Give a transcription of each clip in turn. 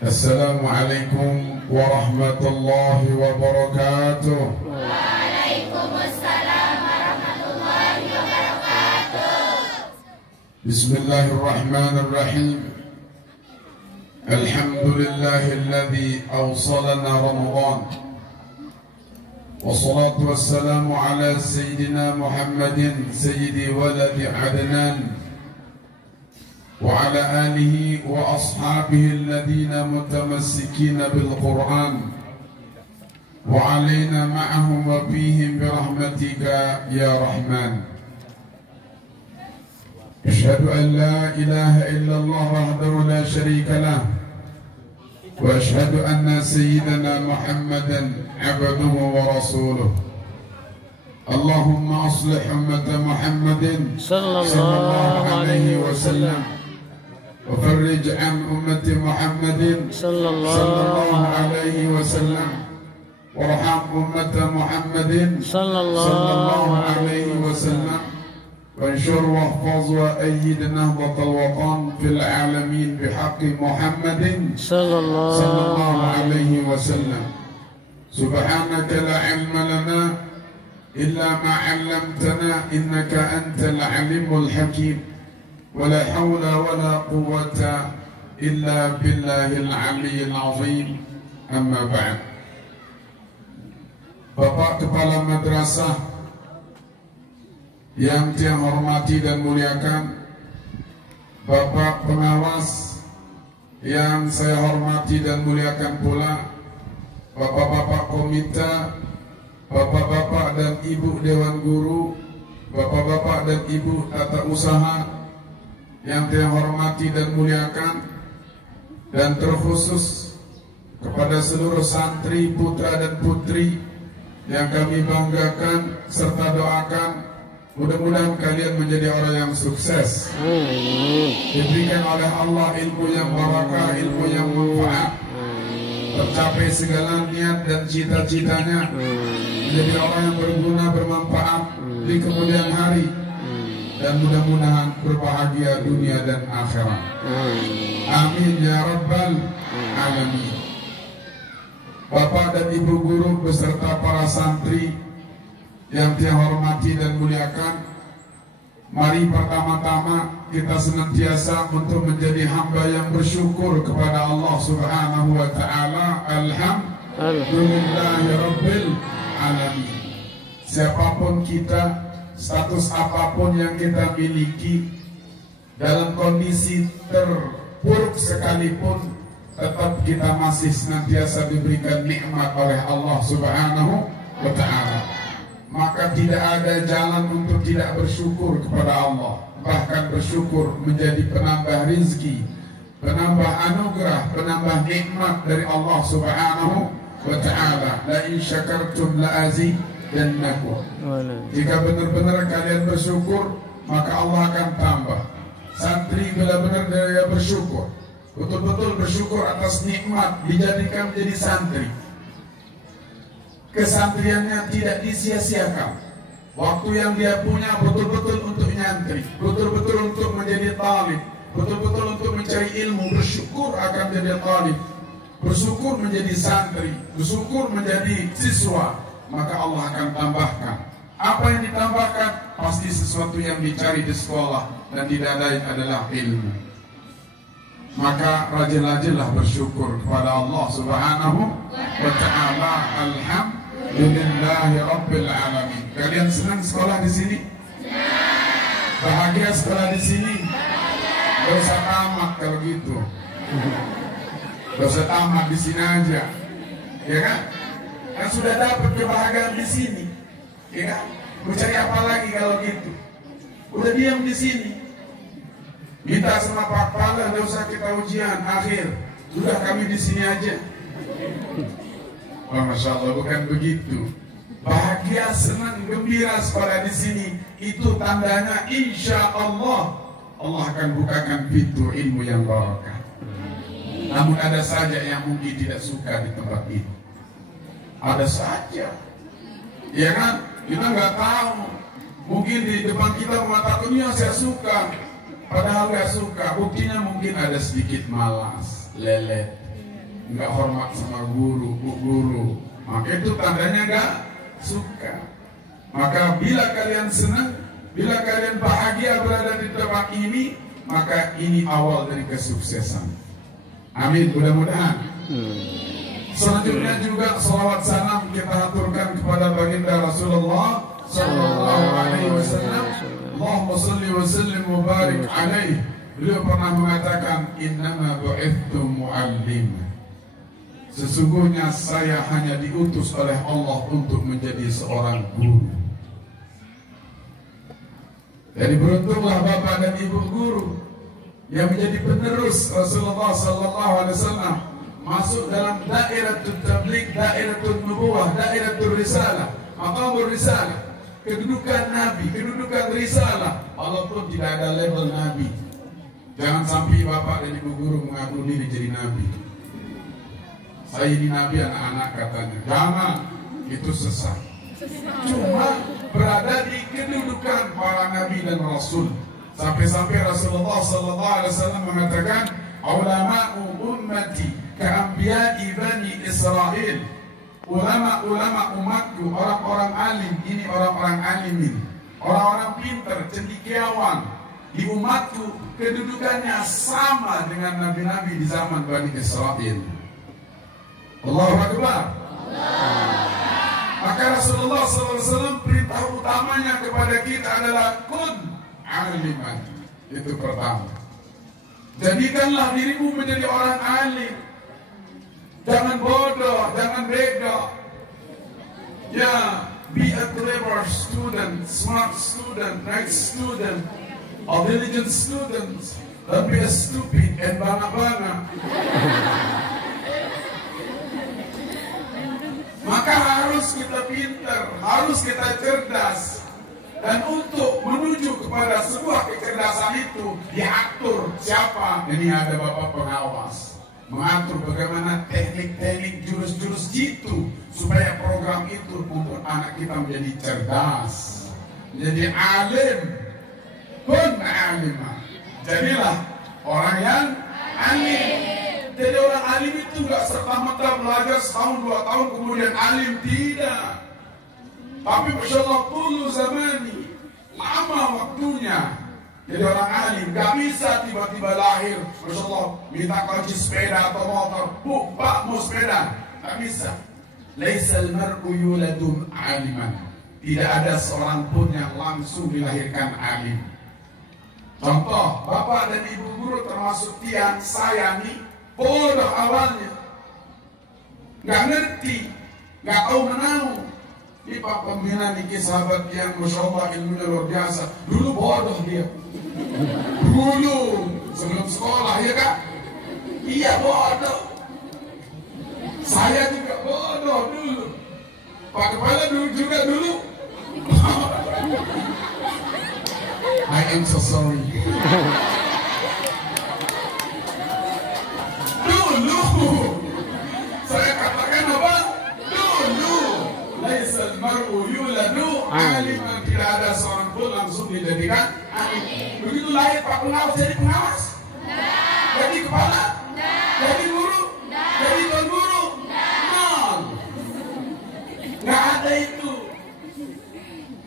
Assalamualaikum warahmatullahi wabarakatuh. Waalaikumsalam warahmatullahi wabarakatuh. Bismillahirrahmanirrahim. Alhamdulillahilladzi awsalana Ramadan. Wassalatu wassalamu ala sayyidina Muhammadin sayyidi waladi Adnan وعلى آله وأصحابه الذين متمسكين بالقرآن وعلينا معهم وفيهم برحمتك يا رحمن. أشهد أن لا إله إلا الله وحده لا شريك له وأشهد أن سيدنا محمدا عبده ورسوله. اللهم أصلح أمة محمد صلى الله عليه وسلم وفرج عن أمة محمد صلى الله عليه وسلم وارحم أمة محمد صلى الله عليه وسلم وانشر واحفظ وأيد نهضة الوطن في العالمين بحق محمد صلى الله عليه وسلم. سبحانك لا علم لنا إلا ما علمتنا إنك أنت العليم الحكيم ولا حول ولا قوة إلا بالله العلي العظيم. أما بعد. Bapak Kepala Madrasah yang saya hormati dan muliakan, Bapak Pengawas yang saya hormati dan muliakan pula, Bapak-bapak komite, Bapak-bapak dan Ibu Dewan Guru, Bapak-bapak dan Ibu tata usaha yang saya hormati dan muliakan, dan terkhusus kepada seluruh santri, putra dan putri yang kami banggakan serta doakan, mudah-mudahan kalian menjadi orang yang sukses, diberikan oleh Allah ilmu yang barakah, ilmu yang manfaat, tercapai segala niat dan cita-citanya, menjadi orang yang berguna, bermanfaat di kemudian hari, dan mudah-mudahan berbahagia dunia dan akhirat. Amin ya rabbal alamin. Bapak dan Ibu guru beserta para santri yang saya hormati dan muliakan, mari pertama-tama kita senantiasa untuk menjadi hamba yang bersyukur kepada Allah Subhanahu wa taala. Alhamdulillahi rabbil alamin. Siapapun kita, status apapun yang kita miliki, dalam kondisi terpuruk sekalipun, tetap kita masih senantiasa diberikan nikmat oleh Allah Subhanahu wa ta'ala. Maka tidak ada jalan untuk tidak bersyukur kepada Allah. Bahkan bersyukur menjadi penambah rizki, penambah anugerah, penambah nikmat dari Allah Subhanahu wa ta'ala. La in syakartum la azidannakum. Jika benar-benar kalian bersyukur, maka Allah akan tambah. Santri benar-benar dia bersyukur, betul-betul bersyukur atas nikmat dijadikan menjadi santri. Kesantriannya tidak disia-siakan. Waktu yang dia punya betul-betul untuk nyantri, betul-betul untuk menjadi talib, betul-betul untuk mencari ilmu. Bersyukur akan menjadi talib, bersyukur menjadi santri, bersyukur menjadi siswa. Maka Allah akan tambahkan. Apa yang ditambahkan? Pasti sesuatu yang dicari di sekolah dan tidak lain adalah ilmu. Maka rajin-rajinlah bersyukur kepada Allah Subhanahu wa ta'ala. Alhamdulillahi rabbil alamin. Kalian senang sekolah di sini? Bahagia sekolah di sini? Gak usah tamat kalau gitu. Gak usah tamat, di sini aja, ya kan? Kan sudah dapat kebahagiaan di sini, ya kan? Mau cari apa lagi kalau gitu? Udah diam di sini. Minta sama Pak Kepala, nggak usah kita ujian akhir. Sudah kami di sini aja. Oh, Masya Allah, bukan begitu. Bahagia, senang, gembira sekolah di sini, itu tandanya insya Allah Allah akan bukakan pintu ilmu yang barakah. Namun ada saja yang mungkin tidak suka di tempat ini. Ada saja, ya kan? Kita nggak tahu. Mungkin di depan kita mengatakan ya saya suka, padahal nggak suka. Buktinya mungkin ada sedikit malas, lelet, nggak hormat sama guru, bu guru, maka itu tandanya nggak suka. Maka bila kalian senang, bila kalian bahagia berada di tempat ini, maka ini awal dari kesuksesan. Amin, mudah-mudahan. Selanjutnya juga salawat salam kita aturkan kepada baginda Rasulullah Sallallahu Alaihi Wasallam. Allahumma salli wa sallim wa barik alaihi. Beliau pernah mengatakan, innama bu'ithtu mu'allim. Sesungguhnya saya hanya diutus oleh Allah untuk menjadi seorang guru. Jadi beruntunglah bapak dan ibu guru yang menjadi penerus Rasulullah Sallallahu Alaihi Wasallam, masuk dalam dairatul tabligh, dairatul nubuwah, dairatul risalah, maqamul risalah, kedudukan nabi, kedudukan risalah, walaupun tidak ada label nabi. Jangan sampai bapak dan ibu guru mengaku diri jadi nabi. Saya ini nabi anak-anak katanya. Jangan, itu sesat. Cuma berada di kedudukan para nabi dan rasul. Sampai-sampai Rasulullah Sallallahu Alaihi Wasallam mengatakan, ulama'u ummati ka'anbiya'i bani Israel. Ulama-ulama umatku, orang-orang alim, ini orang-orang alimin, orang-orang pintar, cendekiawan di umatku, kedudukannya sama dengan nabi-nabi di zaman Bani Israel. Allahu Akbar. Maka Rasulullah SAW perintah utamanya kepada kita adalah kun aliman. Itu pertama. Jadikanlah dirimu menjadi orang alim. Jangan bodoh, jangan bego. Ya, be a clever student, smart student, nice student, a diligent student. Don't be a stupid and bana-bana. Maka harus kita pintar, harus kita cerdas. Dan untuk menuju kepada sebuah kecerdasan itu diatur siapa? Ini ada bapak pengawas, mengatur bagaimana teknik-teknik, jurus-jurus jitu supaya program itu untuk anak kita menjadi cerdas, menjadi alim. Kun alimah. Jadilah orang yang alim. Jadi orang alim itu gak serta-merta belajar setahun, 2 tahun kemudian alim, tidak. Tapi Masya Allah, dulu zamani, lama waktunya. Jadi orang alim gak bisa tiba-tiba lahir, Masya Allah, minta kunci sepeda atau motor, Pak mau sepeda, gak bisa. Laisal mar'u yuladum aliman. Tidak ada seorang pun yang langsung dilahirkan alim. Contoh, bapak dan ibu guru termasuk tiang saya nih, bodoh awalnya, nggak ngerti, nggak tahu menahu. Ini Pak Pembina niki sahabat yang Masya Allah ilmunya luar biasa. Dulu bodoh dia, dulu sebelum sekolah ya kak, iya bodoh. Saya juga bodoh dulu. Pak Kepala dulu juga dulu. I am so sorry. Dulu saya katakan apa? Dulu laisal mar'u yuladu aliman. Tidak ada seorang pun langsung dijadikan alim. Begitu lahir Pak Pengawas jadi pengawas, jadi kepala, jadi guru, jadi tuan guru. Nggak ada itu.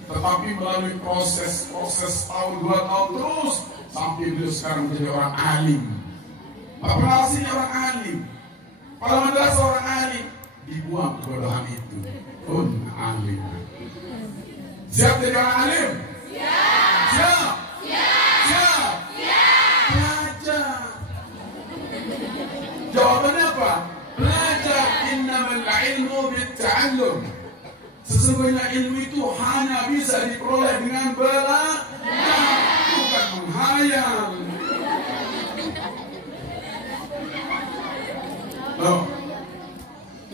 Tetapi melalui proses tahun 2 tahun terus sampai beliau sekarang menjadi orang alim. Pak Pengawas ini orang alim, Kepala madrasah orang alim, dibuang kebodohan itu. Kun alim. Siap jadi orang alim? Siap. Siap. Belajar. Jawabannya apa? Belajar. Innamal ilmu bitta'allum. Sesungguhnya ilmu itu hanya bisa diperoleh dengan belajar, bukan menghayal.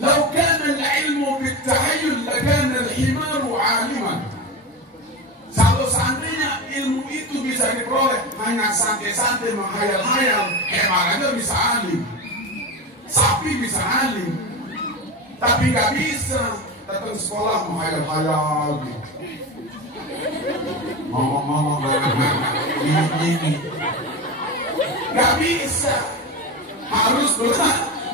Lau kana al-ilmu bittahayyul lakana al-himaru 'aliman. Kalau seandainya ilmu itu bisa diperoleh hanya santai-santai menghayal-hayal, aja bisa alim, sapi bisa alim. Tapi nggak bisa datang sekolah menghayal-hayal gitu. Ngomong-ngomong ini nggak bisa, harus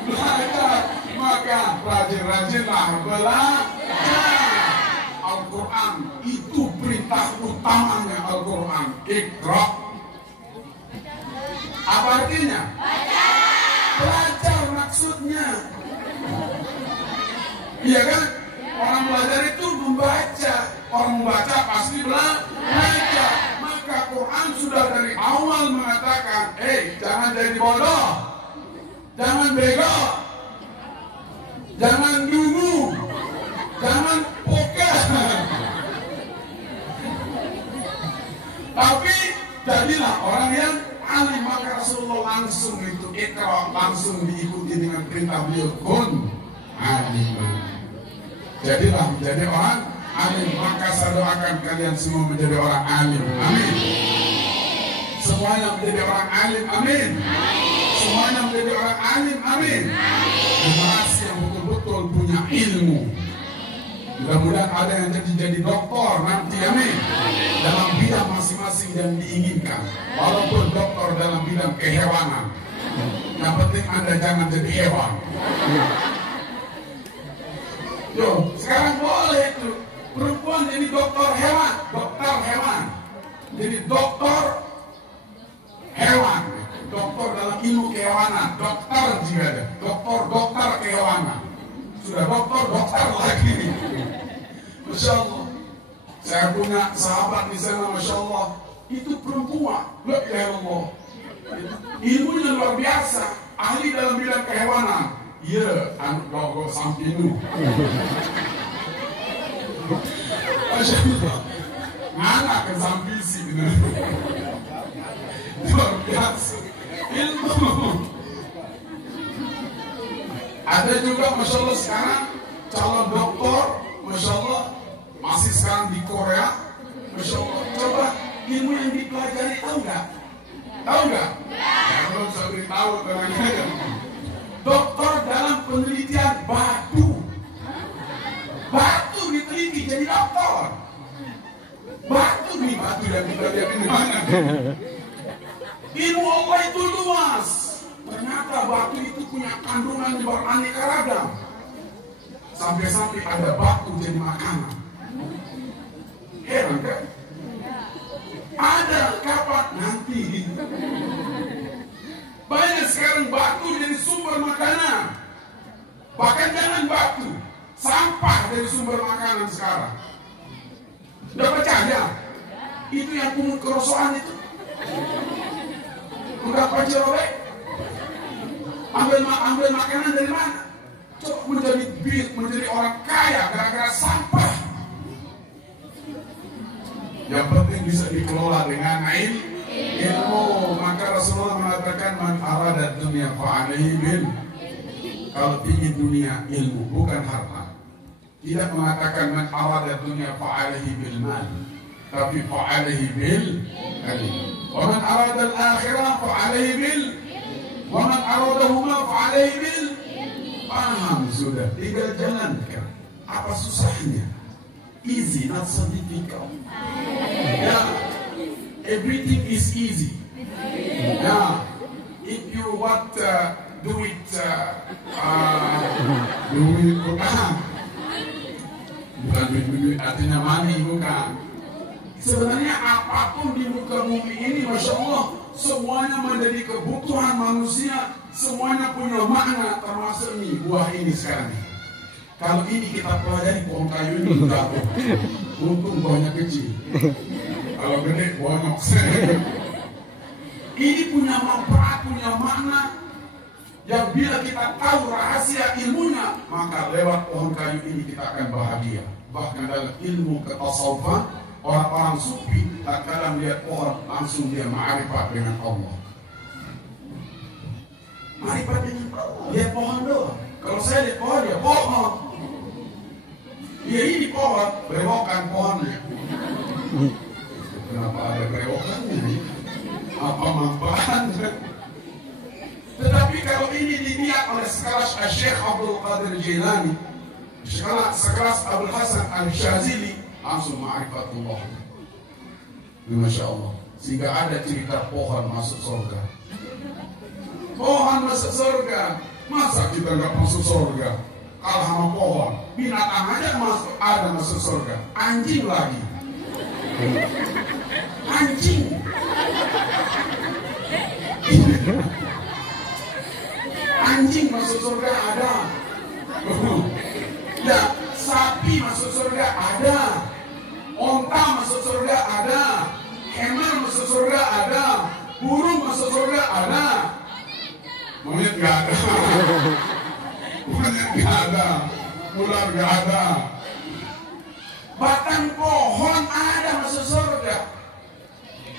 belajar. Maka rajin-rajinlah belajar. Al-Quran itu perintah utamanya. Al-Quran Iqra. Apa artinya? Belajar maksudnya. Iya kan? Orang belajar itu membaca. Orang membaca pasti belajar. Maka Quran sudah dari awal mengatakan, jangan jadi bodoh, jangan bego, jangan dungu, jangan pokah. Tapi jadilah orang yang alim. Maka Rasulullah langsung itu Iqra, langsung diikuti dengan perintah beliau, kun aliman. Jadilah menjadi orang alim. Maka saya doakan kalian semua menjadi orang alim. Amin. Semuanya menjadi orang alim. Amin. Semuanya menjadi orang alim. Amin. Generasi yang betul-betul punya ilmu. Mudah-mudahan ada yang jadi dokter nanti. Amin. Dalam bidang masing-masing yang diinginkan. Walaupun dokter dalam bidang kehewanan. Yang penting Anda jangan jadi hewan. Yo, sekarang boleh itu perempuan jadi dokter hewan, jadi dokter hewan, dokter dalam ilmu kehewanan, dokter juga ada, dokter kehewanan, sudah dokter lagi. Masya Allah, saya punya sahabat di sana, Masya Allah, itu perempuan, la ilaha illallah, ilmunya luar biasa, ahli dalam bidang kehewanan. Iya, anak gogo sampinu. Masya Allah, anak ke sampisi benar. Luar biasa ilmu. Ada juga Masya Allah sekarang calon doktor, Masya Allah masih sekarang di Korea. Masya Allah, coba ilmu yang dipelajari tahu nggak? Tahu nggak? Ya belum saya beritahu tenang. Dokter dalam penelitian batu diteliti jadi dokter. Batu yang kita lihat ini mana? Ilmu Allah itu luas. Ternyata batu itu punya kandungan yang beraneka ragam. Sampai-sampai ada batu jadi makanan. Heran kan? Ada kapan nanti gitu. Banyak sekarang batu jadi sumber makanan. Bahkan jangan batu, sampah dari sumber makanan sekarang. Udah percaya? Itu yang pungut kerosokan itu. Udah pacar oleh? Ambil makanan dari mana? Coba menjadi orang kaya gara-gara sampah. Yang penting bisa dikelola dengan ilmu. Maka Rasulullah mengatakan man arada dunia fa'alaihi bil. Kalau ingin dunia ilmu bukan harta. Tidak mengatakan man arada dunia fa'alaihi bil mal, tapi fa'alaihi bil ilm. Wa man arada al-akhirah fa'alaihi bil, wa man aradahuma fa'alaihi bil. Paham sudah, tinggal jalankan. Apa susahnya? Easy, not so difficult. Yeah. Everything is easy. Now, if you want do it bukan artinya money, bukan. Sebenarnya apapun di muka bumi ini, Masya Allah, semuanya menjadi kebutuhan manusia, semuanya punya makna, termasuk ini buah ini sekarang. Kalau ini kita pelajari pohon kayu ini jatuh, untung buahnya kecil. Kalau gede bonyok. Ini punya manfaat, punya makna. Yang bila kita tahu rahasia ilmunya, maka lewat pohon kayu ini kita akan bahagia. Bahkan dalam ilmu ketasawufan, orang-orang sufi tak kadang lihat pohon langsung dia ma'rifat dengan Allah. Ma'rifat dengan Allah. Lihat pohon doang. Kalau saya lihat pohon, ya pohon. Ya ini pohon, berewokan pohonnya. Kenapa ada berewokannya? Apa manfaatnya? Tetapi kalau ini dilihat oleh sekelas Syekh Abdul Qadir Jilani, sekelas Abdul Hasan Al-Syazili, langsung ma'rifatullah. Masya Allah. Sehingga ada cerita pohon masuk surga. Pohon masuk surga. Masa kita nggak masuk surga? Kalah sama pohon. Binatang aja masuk surga. Anjing lagi. Anjing. Anjing masuk surga ada. Ya, sapi masuk surga ada. Onta masuk surga ada. Hemar masuk surga ada. Burung masuk surga ada. Monyet nggak ada. Monyet nggak ada. Ular nggak ada. Batang pohon ada masuk surga.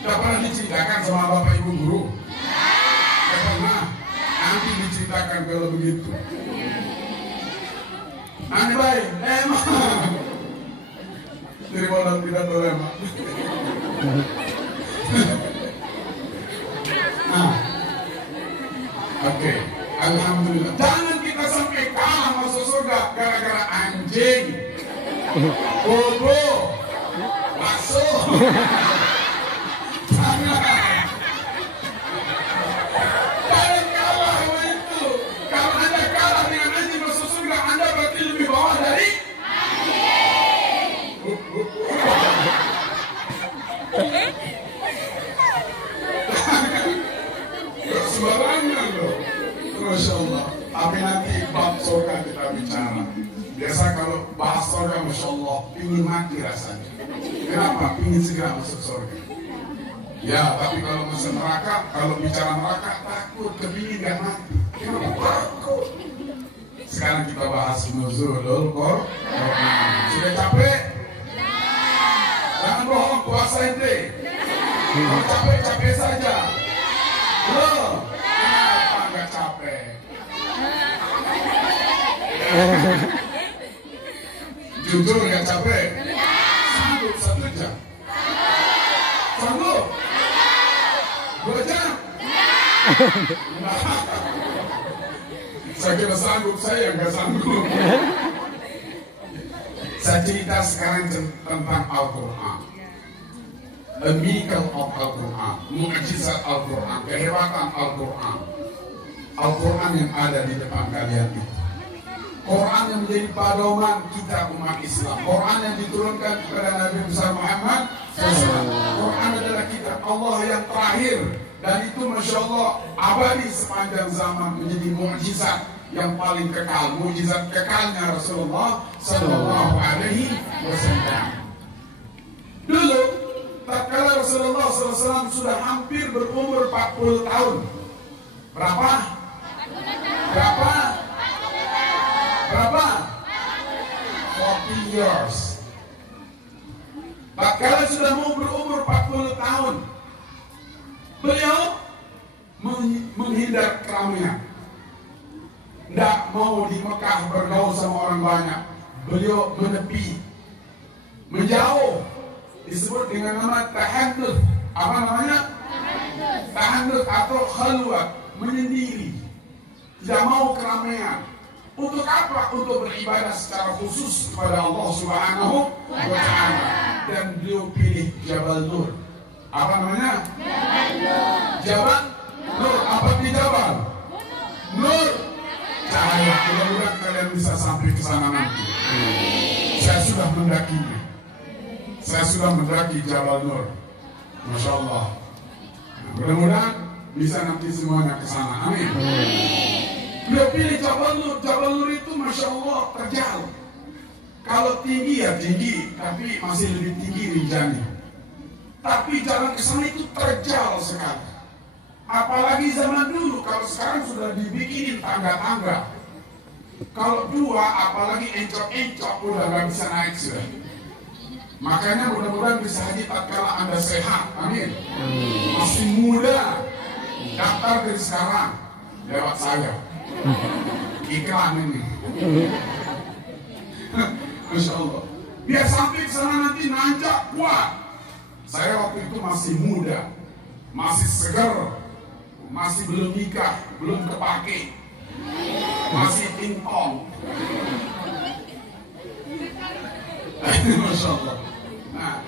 Nggak pernah diceritakan sama bapak ibu guru? Nggak pernah. Nanti diceritakan kalau begitu. Nanti baik. Emang. Jadi malam tidak boleh mak. Nah, oke, alhamdulillah. Jangan kita sampai kalah masuk surga gara-gara anjing, bobo, bakso. Jangan kalah sama itu. Kalau Anda kalah dengan anjing masuk surga, Anda berarti lebih bawah dari sembarangan loh. Masya Allah. Tapi nanti bab surga kita bicara. Biasa kalau bahas surga, Masya Allah, pingin mati rasanya. Kenapa? Pingin segera masuk surga. Ya, tapi kalau masuk neraka, kalau bicara neraka, takut, kepingin gak mati. Kenapa takut? Sekarang kita bahas nuzulul Quran. Sudah capek? Jangan bohong, puasa ente. Kalau capek-capek saja. Loh, kenapa nggak capek? Jujur nggak capek? Sanggup 1 jam? Sanggup? 2 jam? Saya kira sanggup, saya nggak sanggup. Saya cerita sekarang tentang Al-Quran. A miracle of Al-Quran, mukjizat Al-Quran, kehebatan Al-Quran. Al-Quran yang ada di depan kalian itu. Quran yang menjadi pedoman kita umat Islam. Quran yang diturunkan kepada Nabi besar Muhammad SAW. Quran adalah kitab Allah yang terakhir. Dan itu Masya Allah abadi sepanjang zaman, menjadi mukjizat yang paling kekal. Mukjizat kekalnya Rasulullah Sallallahu Alaihi Wasallam. Dulu tatkala Rasulullah SAW sudah hampir berumur 40 tahun. Berapa? Berapa? Berapa? 40 years. Tatkala sudah mau berumur 40 tahun, beliau menghindar keramaian. Tidak mau di Mekah bergaul sama orang banyak. Beliau menepi, menjauh. Disebut dengan nama tahannuth. Apa namanya? Tahannuth atau khalwat, menyendiri. Tidak mau keramaian. Untuk apa? Untuk beribadah secara khusus kepada Allah Subhanahu wa Ta'ala. Dan beliau pilih Jabal Nur. Apa namanya? Jabal Nur. Jabal Nur. Apa di Jabal? Nur. Cahaya. Mudah-mudahan kalian bisa sampai ke sana nanti. Saya sudah mendakinya. Saya sudah mendaki Jabal Nur. Masya Allah. Nah, mudah-mudahan bisa nanti semuanya ke sana. Amin. Beliau pilih Jabal Nur. Jabal Nur itu Masya Allah terjal. Kalau tinggi ya tinggi, tapi masih lebih tinggi Rinjani. Tapi jalan ke sana itu terjal sekali. Apalagi zaman dulu, kalau sekarang sudah dibikinin tangga-tangga. Kalau dua, apalagi encok-encok udah nggak bisa naik sudah. Makanya mudah-mudahan bisa haji tatkala Anda sehat, amin. Masih muda, daftar dari sekarang lewat saya. Iklan ini. Masya Allah. Biar sampai ke sana nanti nanjak kuat. Saya waktu itu masih muda, masih segar, masih belum nikah, belum kepake, masih pingpong. Masya Allah. Nah,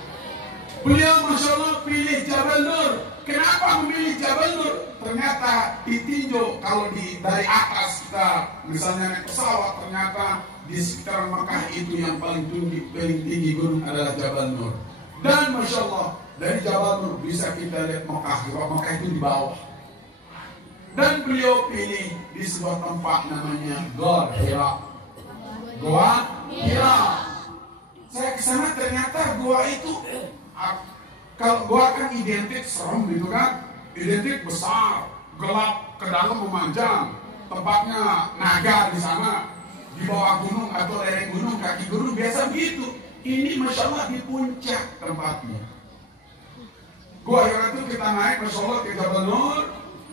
beliau Masya Allah pilih Jabal Nur. kenapa memilih Jabal Nur? Ternyata ditinjau kalau dari atas kita misalnya naik pesawat, ternyata di sekitar Mekah itu yang paling tinggi gunung adalah Jabal Nur. Dan Masya Allah, dari Jabal Nur bisa kita lihat Mekah. Mekah itu di bawah. Dan beliau pilih di sebuah tempat namanya Gor Hira. Goa Hira. Saya ke sana ternyata goa itu, kalau goa kan identik serem gitu kan, identik besar, gelap, ke dalam memanjang, tempatnya naga di sana, di bawah gunung atau lereng gunung, kaki gunung biasa begitu. Ini Masya Allah di puncak tempatnya. Goa Hira itu kita naik Masya Allah ke Jabal Nur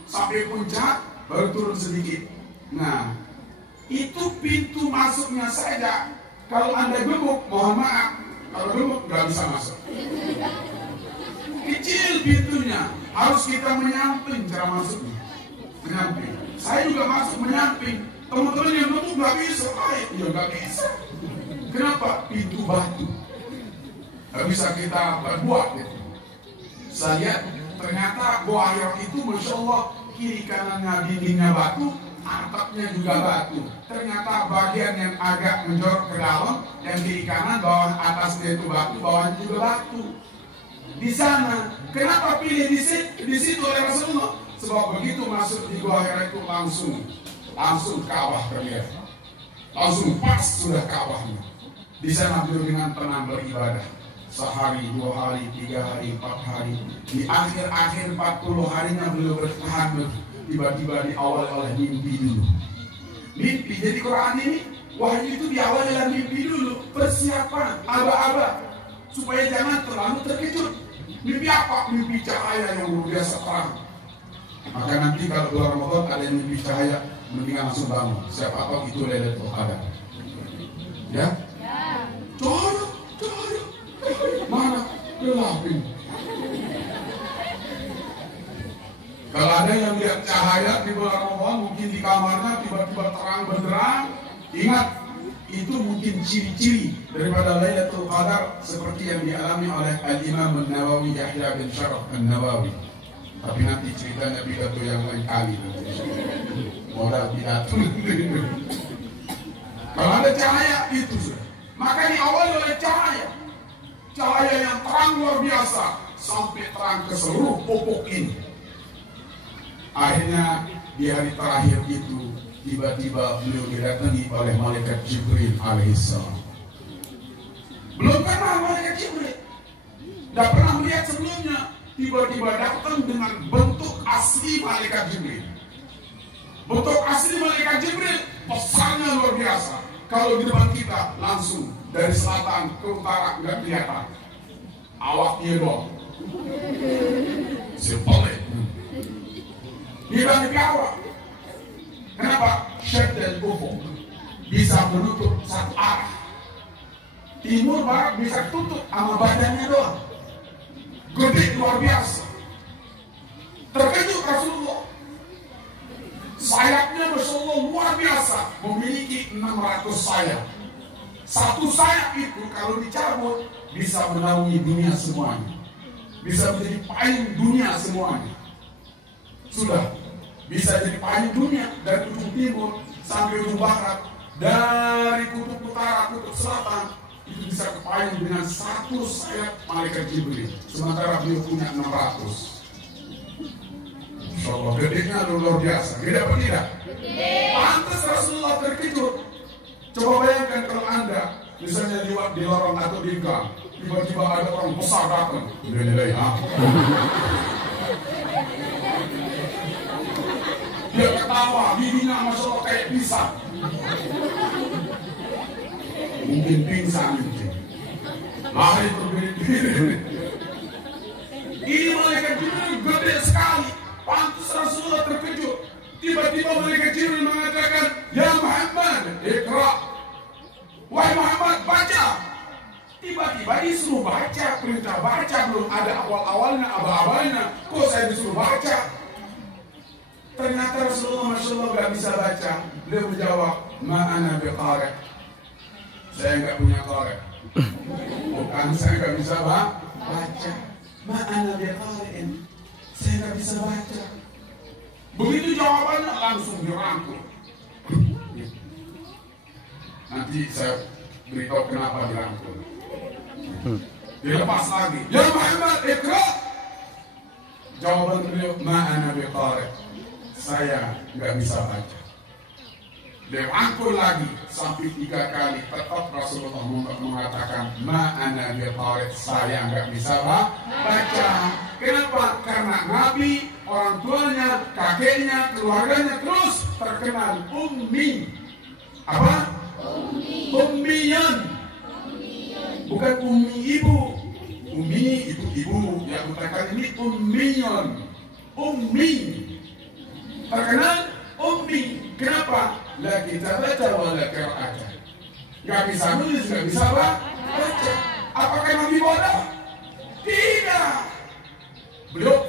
sampai puncak, baru turun sedikit. Nah, itu pintu masuknya saja. Kalau Anda gemuk, mohon maaf, kalau gemuk nggak bisa masuk. Kecil pintunya, harus kita menyamping cara masuknya. Menyamping. Saya juga masuk menyamping. Teman-teman yang gemuk nggak bisa, ya nggak bisa. Kenapa? Pintu batu. Nggak bisa kita buat gitu. Saya lihat ternyata Goa Hira itu Masya Allah, kiri kanannya dindingnya batu, atapnya juga batu. Ternyata bagian yang agak menjorok ke dalam, yang kiri kanan, bawah atasnya itu batu, bawahnya juga batu. Di sana, kenapa pilih di situ oleh Rasulullah? Sebab begitu masuk di Goa Hira itu langsung Ka'bah terlihat, langsung pas sudah Ka'bahnya. Di sana beliau dengan tenang beribadah. Sehari, 2 hari, 3 hari, 4 hari. Di akhir-akhir 40 harinya beliau bertahan. Tiba-tiba diawali oleh mimpi dulu. Mimpi, jadi Quran ini wahyu itu diawali oleh mimpi dulu. Persiapan, aba-aba, supaya jangan terlalu terkejut. Mimpi apa? Mimpi cahaya yang luar biasa terang. Maka nanti kalau bulan Ramadan ada yang mimpi cahaya, mendingan langsung bangun. Siapa tahu itu Lailatul Qadar. Ya? Cahaya. Mana? Gelapin. Kalau ada yang lihat cahaya di bulan Ramadan, mungkin di kamarnya tiba-tiba terang benderang, ingat, itu mungkin ciri-ciri daripada Lailatul Qadar seperti yang dialami oleh Al-Imam An-Nawawi Yahya bin Syaraf An-Nawawi. Tapi nanti ceritanya pidato yang lain kali. Modal pidato. Kalau ada cahaya, itu sudah. Maka diawali oleh cahaya. Cahaya yang terang luar biasa sampai terang ke seluruh pupuk ini. Akhirnya di hari terakhir itu tiba-tiba beliau didatangi oleh malaikat Jibril alaihissalam. Belum pernah malaikat Jibril, tidak pernah melihat sebelumnya. Tiba-tiba datang dengan bentuk asli malaikat Jibril. Bentuk asli malaikat Jibril besarnya luar biasa. Kalau di depan kita langsung dari selatan ke utara nggak kelihatan, awaknya doang. Simpelnya. Di awak. Kenapa? Syaddal ufuk bisa menutup satu arah. Timur barat bisa tutup sama badannya doang. Gede luar biasa. Terkejut Rasulullah. Sayapnya Masya Allah luar biasa, memiliki 600 sayap. Satu sayap itu kalau dicabut bisa menaungi dunia semuanya, bisa menjadi payung dunia semuanya. Sudah bisa jadi payung dunia dari ujung timur sampai ujung barat, dari kutub utara, kutub selatan, itu bisa kepayung dengan satu sayap malaikat Jibril. Sementara beliau punya 600. Insya Allah, gedenya luar biasa. Gede apa tidak? Pantas Rasulullah terkejut. Coba bayangkan kalau Anda misalnya lewat di lorong atau di gang, tiba-tiba ada orang besar datang. Nilai, dia ketawa, giginya Masya Allah kayak pisang. Mungkin pingsan mungkin. Lari berdiri. Ini malaikat Jibril gede sekali. Pantas Rasulullah terkejut. Tiba-tiba malaikat Jibril mengatakan, "Ya Muhammad, Iqra." Wahai Muhammad, baca. Tiba-tiba disuruh baca, perintah baca, belum ada awal-awalnya, aba-abanya. Kok saya disuruh baca? Ternyata Rasulullah Masya Allah gak bisa baca. Beliau menjawab, "Ma'ana biqari'." Saya gak punya qari'. Bukan, saya gak bisa baca. Ma'ana biqari'in. saya nggak bisa baca. Begitu jawabannya langsung dirangkul. Nanti saya beritahu kenapa dirangkul. Dilepas lagi. Ya Muhammad, ikra. Jawaban beliau, ma'ana biqari. Saya nggak bisa baca. Dirangkul lagi sampai 3 kali. Tetap Rasulullah mengatakan, ma'ana biqari. Saya nggak bisa baca. Kenapa? Karena Nabi, orang tuanya, kakeknya, keluarganya terus terkenal ummi. Apa? Ummiyan. Bukan ummi ibu. Ummi itu ibu. Yang katakan ini ummiyan. Ummi. Terkenal ummi. Kenapa? La kita baca wa la qira'ata. Gak bisa nulis, gak bisa baca. Apakah Nabi bodoh? Tidak. Beliau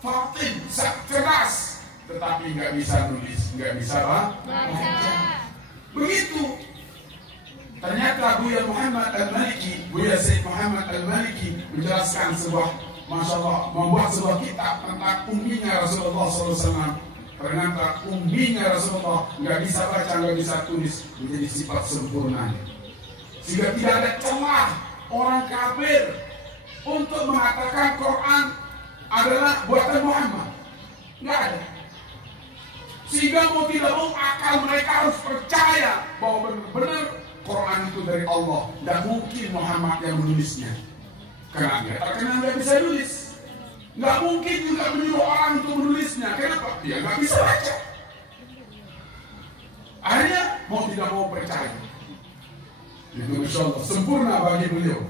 fatin, cerdas, tetapi nggak bisa nulis, nggak bisa baca. Begitu. Ternyata Buya Muhammad Al-Maliki, Buya Sayyid Muhammad Al-Maliki menjelaskan sebuah, Masya Allah, membuat sebuah kitab tentang umminya Rasulullah SAW. Ternyata umminya Rasulullah nggak bisa baca, nggak bisa tulis, menjadi sifat sempurna. Sehingga tidak ada celah orang kafir untuk mengatakan Quran adalah buatan Muhammad. Nggak ada. Sehingga mau tidak mau akal mereka harus percaya bahwa benar-benar Quran itu dari Allah. Tidak mungkin Muhammad yang menulisnya. Karena dia terkenal nggak bisa nulis. Nggak mungkin juga menyuruh orang untuk menulisnya. Kenapa? Dia nggak bisa baca. Akhirnya mau tidak mau percaya. Itu Insya Allah sempurna bagi beliau.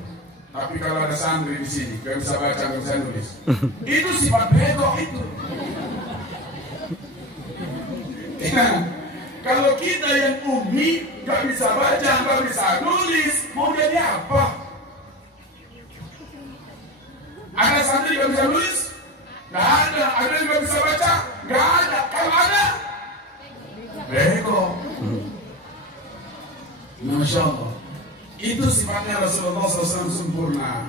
Tapi kalau ada santri di sini, gak bisa baca, gak bisa nulis. Itu sifat bego itu. Ya, kalau kita yang ummi, gak bisa baca, gak bisa nulis, mau jadi apa? Ada santri gak bisa nulis? Gak ada. Ada yang gak bisa baca? Gak ada. Kalau ada, bego. Masya Allah. Itu sifatnya Rasulullah SAW sempurna.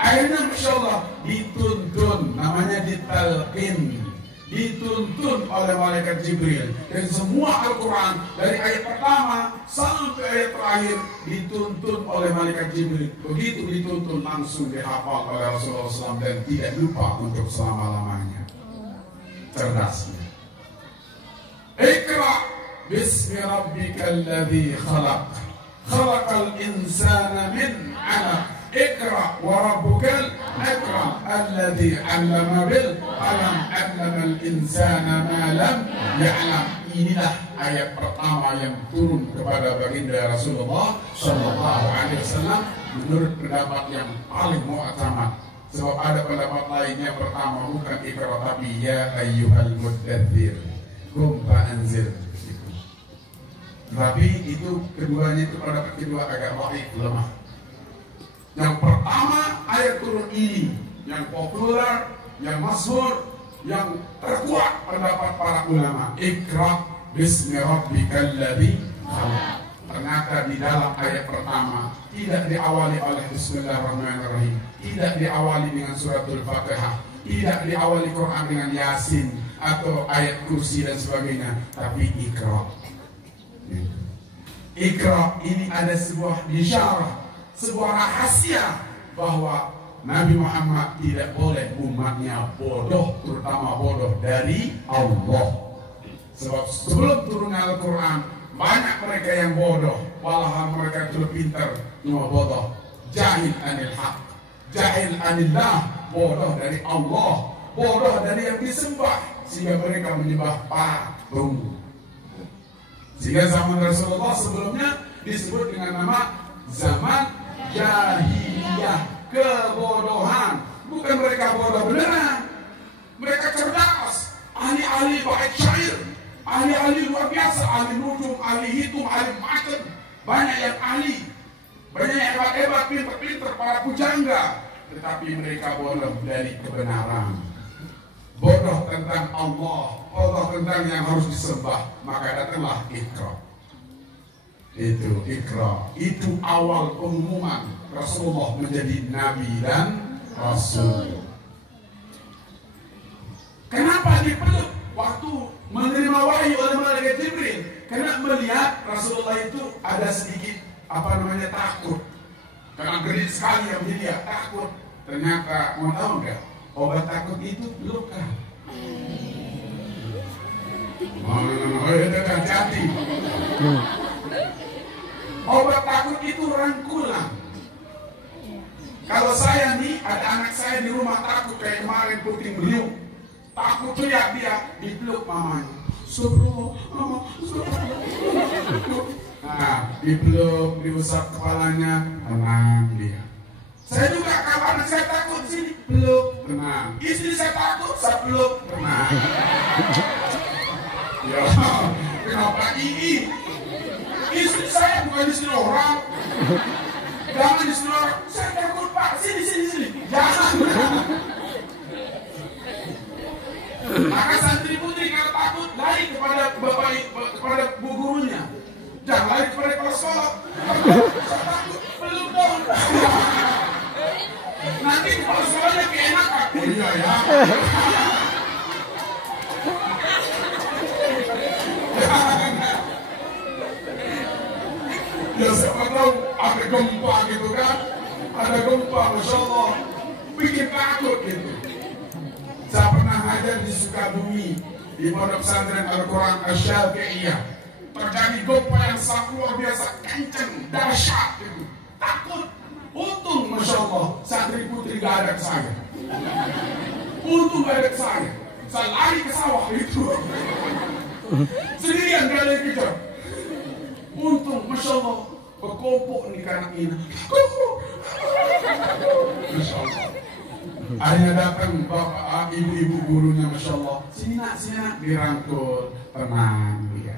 Akhirnya Masya Allah dituntun, namanya ditalqin, dituntun oleh malaikat Jibril. Dan semua Al-Quran dari ayat pertama sampai ayat terakhir dituntun oleh malaikat Jibril. Begitu dituntun langsung dihafal oleh Rasulullah SAW dan tidak lupa untuk selama-lamanya. Cerdasnya. Iqra bismi rabbikal ladzi khalaq. Khalaqal insana min 'alaq. Iqra wa rabbukal akram alladzi 'allama bil qalam 'allamal insana ma lam ya'lam. Inilah ayat pertama yang turun kepada baginda Rasulullah sallallahu alaihi wasallam menurut pendapat yang paling mu'tamad. Sebab ada pendapat lain yang pertama bukan Iqra tapi ya ayyuhal muddatsir qum fa'anzir. Tapi itu keduanya itu pendapat kedua agak dhaif, lemah. Yang pertama ayat turun ini yang populer, yang masyhur, yang terkuat pendapat para ulama. Iqra bismi rabbikal ladzi khalaq. Ternyata di dalam ayat pertama tidak diawali oleh Bismillahirrahmanirrahim, tidak diawali dengan suratul Fatihah, tidak diawali Quran dengan Yasin atau ayat kursi dan sebagainya, tapi Iqra. Iqra ini ada sebuah isyarah, sebuah rahasia bahwa Nabi Muhammad tidak boleh umatnya bodoh, terutama bodoh dari Allah. Sebab sebelum turunnya Al-Quran banyak mereka yang bodoh, walaupun mereka itu pintar, cuma bodoh. Jahil anil haq, jahil anillah, bodoh dari Allah, bodoh dari yang disembah, sehingga mereka menyembah patung. Sehingga zaman Rasulullah sebelumnya disebut dengan nama zaman jahiliyah, kebodohan. Bukan mereka bodoh beneran, mereka cerdas, ahli-ahli bait syair, ahli-ahli luar biasa, ahli nujum, ahli hitung, ahli macam. Banyak yang ahli, banyak yang hebat-hebat, pinter-pinter, para pujangga. Tetapi mereka bodoh dari kebenaran, bodoh tentang Allah, bodoh tentang yang harus disembah. Maka datanglah Iqra. Itu Iqra, itu awal pengumuman Rasulullah menjadi Nabi dan Rasul. Kenapa dipeluk? Waktu menerima wahyu oleh malaikat Jibril, karena melihat Rasulullah itu ada sedikit takut, karena gerit sekali yang dia takut. Ternyata mau tahu nggak, obat takut itu luka. Hati-hati. Obat takut itu rangkulan. Kalau saya nih, ada anak saya di rumah takut kayak kemarin puting beliung, takut teriak dia, dipeluk mamanya. Mama, nah, dipeluk, diusap kepalanya, tenang dia. Saya juga kalau anak saya takut sini, peluk, tenang. Istri saya takut, saya peluk, tenang. Ya, kenapa ini? Istri saya bukan istri orang. Jangan istri orang. Saya takut Pak, sini. Jangan. Maka santri putri kalau takut lari kepada kepada bu gurunya. Jangan lari kepada kepala sekolah. Saya takut, peluk dong. Nanti kepala sekolahnya keenakan. Oh iya ya. Ya siapa tahu ada gempa gitu kan, ada gempa, Masya Allah, bikin takut gitu. Saya pernah ngajar di Sukabumi di Pondok Pesantren Al-Quran Asy-Syafi'iyah. Terjadi gempa yang sangat luar biasa, kencang, dahsyat gitu. Takut. Untung Masya Allah santri putri gak ada ke saya. Untung gak ada ke saya. Saya lari ke sawah itu. Sendirian gak ada yang kejar. Untung Masya Allah berkumpul nih kanak ini. Masya Allah. Akhirnya datang bapak, ibu-ibu gurunya, Masya Allah. Sini nak, dirangkul, tenang dia.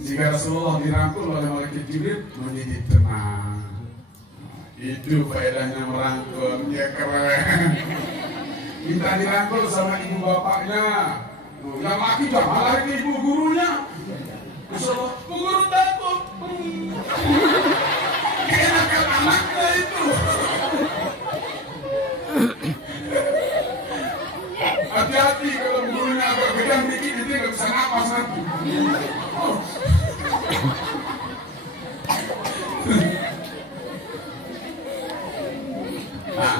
Jika Rasulullah dirangkul oleh malaikat Jibril, menjadi tenang. Itu faedahnya merangkul, dia keren. Kita dirangkul sama ibu bapaknya. Yang laki jangan lari ke ibu gurunya. Masya Allah, bu guru takut. Keenakan anaknya itu. Hati-hati kalau gurunya agak gedang dikit, itu nggak bisa napas nanti. Nah,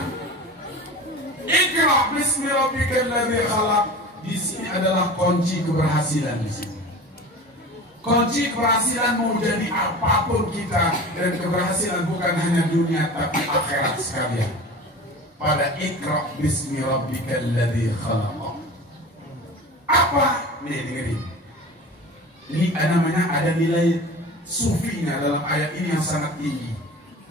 Iqra bismi rabbikal ladzi khalaq. Di sini adalah kunci keberhasilan di sini. Kunci keberhasilan mau jadi apapun kita, dan keberhasilan bukan hanya dunia tapi akhirat sekalian. Pada Iqra bismi rabbikal ladzi khalaq. Apa? Nih dengerin. Ini namanya ada nilai sufinya dalam ayat ini yang sangat tinggi.